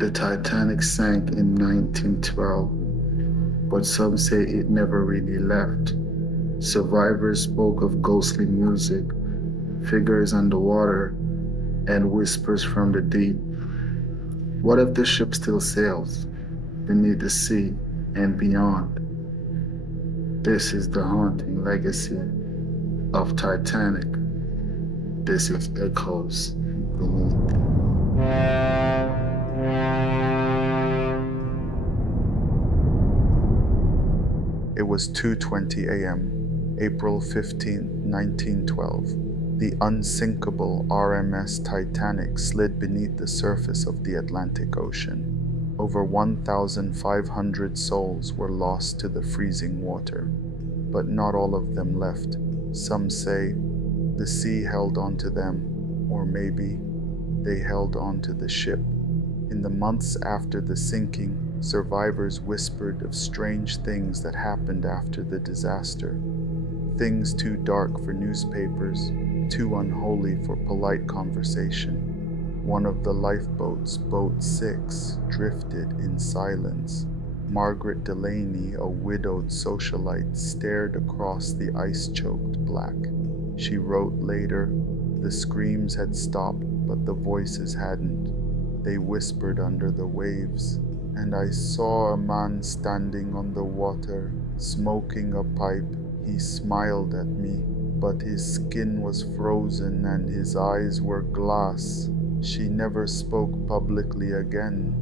The Titanic sank in 1912, but some say it never really left. Survivors spoke of ghostly music, figures underwater, and whispers from the deep. What if the ship still sails beneath the sea and beyond? This is the haunting legacy of Titanic. This is Echoes Beneath. It was 2:20 a.m., April 15, 1912. The unsinkable RMS Titanic slid beneath the surface of the Atlantic Ocean. Over 1,500 souls were lost to the freezing water, but not all of them left. Some say the sea held on to them, or maybe they held on to the ship. In the months after the sinking, survivors whispered of strange things that happened after the disaster. Things too dark for newspapers, too unholy for polite conversation. One of the lifeboats, Boat 6, drifted in silence. Margaret Delaney, a widowed socialite, stared across the ice-choked black. She wrote later, "The screams had stopped, but the voices hadn't. They whispered under the waves, and I saw a man standing on the water, smoking a pipe. He smiled at me, but his skin was frozen and his eyes were glass." She never spoke publicly again.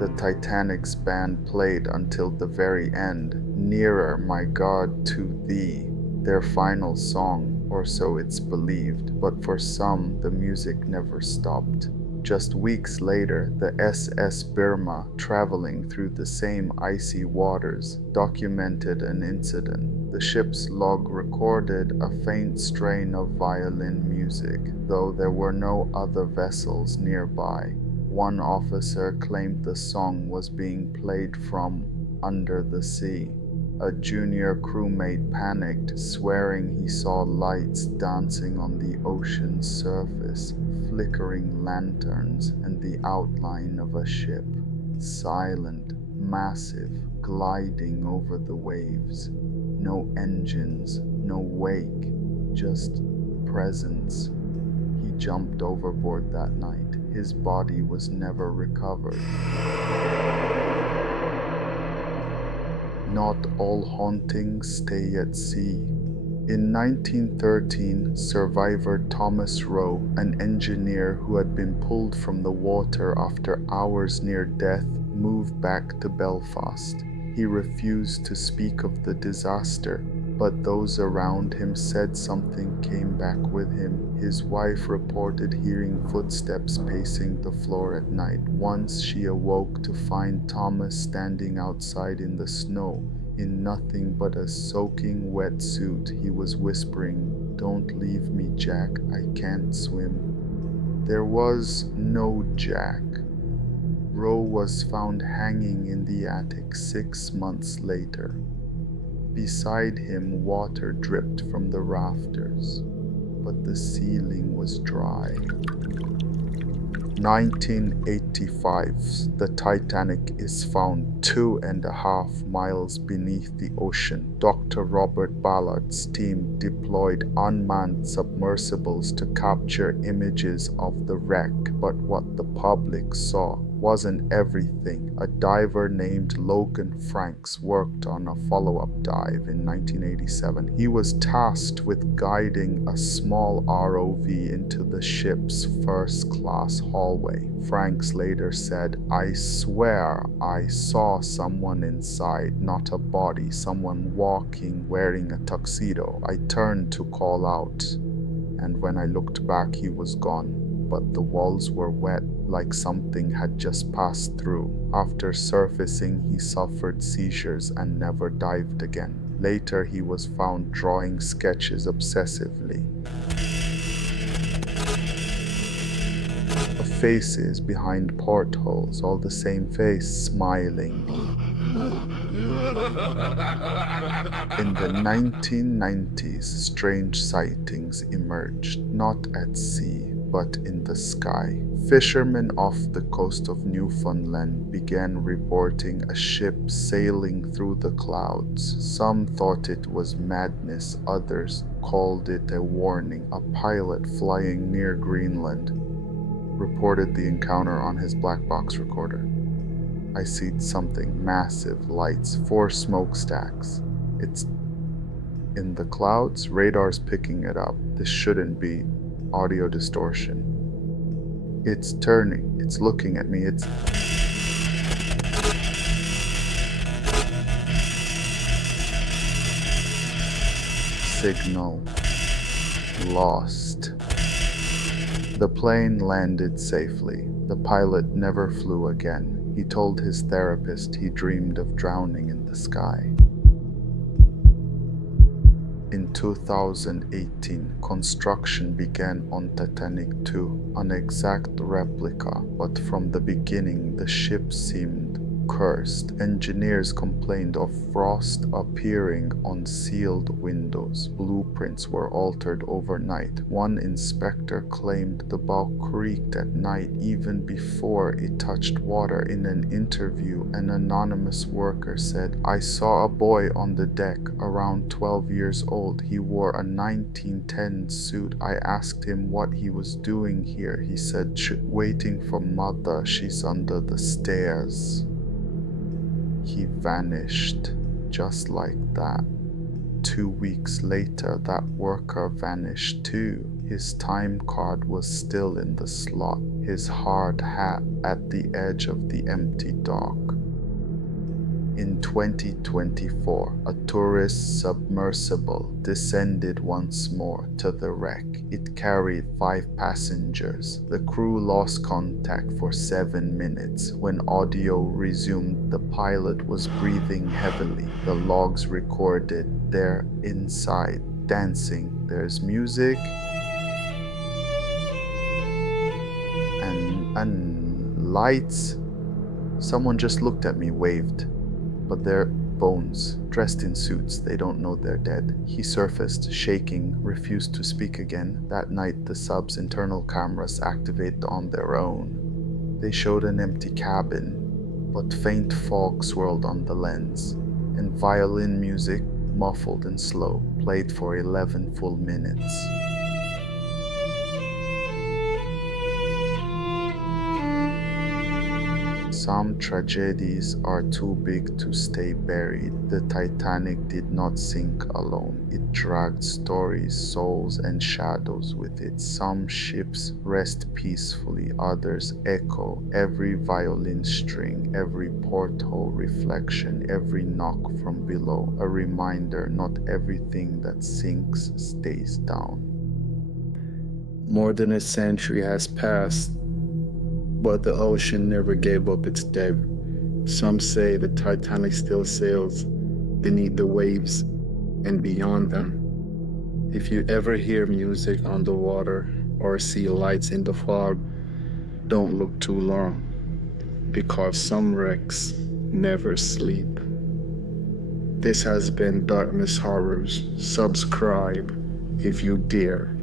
The Titanic's band played until the very end, "Nearer, My God, to Thee," their final song, or so it's believed, but for some, the music never stopped. Just weeks later, the SS Burma, traveling through the same icy waters, documented an incident. The ship's log recorded a faint strain of violin music, though there were no other vessels nearby. One officer claimed the song was being played from under the sea. A junior crewmate panicked, swearing he saw lights dancing on the ocean's surface, flickering lanterns, and the outline of a ship, silent, massive, gliding over the waves. No engines, no wake, just presence. He jumped overboard that night. His body was never recovered. Not all hauntings stay at sea. In 1913, survivor Thomas Rowe, an engineer who had been pulled from the water after hours near death, moved back to Belfast. He refused to speak of the disaster, but those around him said something came back with him. His wife reported hearing footsteps pacing the floor at night. Once she awoke to find Thomas standing outside in the snow. In nothing but a soaking wet suit, he was whispering, "Don't leave me, Jack, I can't swim." There was no Jack. Rowe was found hanging in the attic 6 months later. Beside him, water dripped from the rafters, but the ceiling was dry. 1985, the Titanic is found 2.5 miles beneath the ocean. Dr. Robert Ballard's team deployed unmanned submersibles to capture images of the wreck, but what the public saw wasn't everything. A diver named Logan Franks worked on a follow-up dive in 1987. He was tasked with guiding a small ROV into the ship's first-class hallway. Franks later said, "I swear I saw someone inside, not a body, someone walking wearing a tuxedo. I turned to call out, and when I looked back, he was gone. But the walls were wet, like something had just passed through. After surfacing, he suffered seizures and never dived again. Later, he was found drawing sketches obsessively. Faces behind portholes, all the same face, smiling. In the 1990s, strange sightings emerged, not at sea, but in the sky. Fishermen off the coast of Newfoundland began reporting a ship sailing through the clouds. Some thought it was madness, others called it a warning. A pilot flying near Greenland reported the encounter on his black box recorder. I see something massive, lights, 4 smokestacks. It's in the clouds, radar's picking it up. This shouldn't be audio distortion. It's turning, it's looking at me, it's... Signal lost. The plane landed safely. The pilot never flew again. He told his therapist he dreamed of drowning in the sky. In 2018, construction began on Titanic 2, an exact replica, but from the beginning the ship seemed cursed. Engineers complained of frost appearing on sealed windows. Blueprints were altered overnight. One inspector claimed the bow creaked at night even before it touched water. In an interview, an anonymous worker said, "I saw a boy on the deck, around 12 years old. He wore a 1910 suit. I asked him what he was doing here. He said, waiting for mother. She's under the stairs." He vanished just like that. 2 weeks later, that worker vanished too. His time card was still in the slot, his hard hat at the edge of the empty dock. In 2024, a tourist submersible descended once more to the wreck. It carried 5 passengers. The crew lost contact for 7 minutes. When audio resumed, the pilot was breathing heavily. The logs recorded they're inside, dancing. There's music and lights. Someone just looked at me, waved. But they're bones, dressed in suits. They don't know they're dead. He surfaced, shaking, refused to speak again. That night, the sub's internal cameras activated on their own. They showed an empty cabin, but faint fog swirled on the lens, and violin music, muffled and slow, played for 11 full minutes. Some tragedies are too big to stay buried. The Titanic did not sink alone. It dragged stories, souls, and shadows with it. Some ships rest peacefully, others echo. Every violin string, every porthole reflection, every knock from below, a reminder not everything that sinks stays down. More than a century has passed, but the ocean never gave up its dead. Some say the Titanic still sails beneath the waves and beyond them. If you ever hear music on the water or see lights in the fog, don't look too long, because some wrecks never sleep. This has been DarkMyst Horrors. Subscribe if you dare.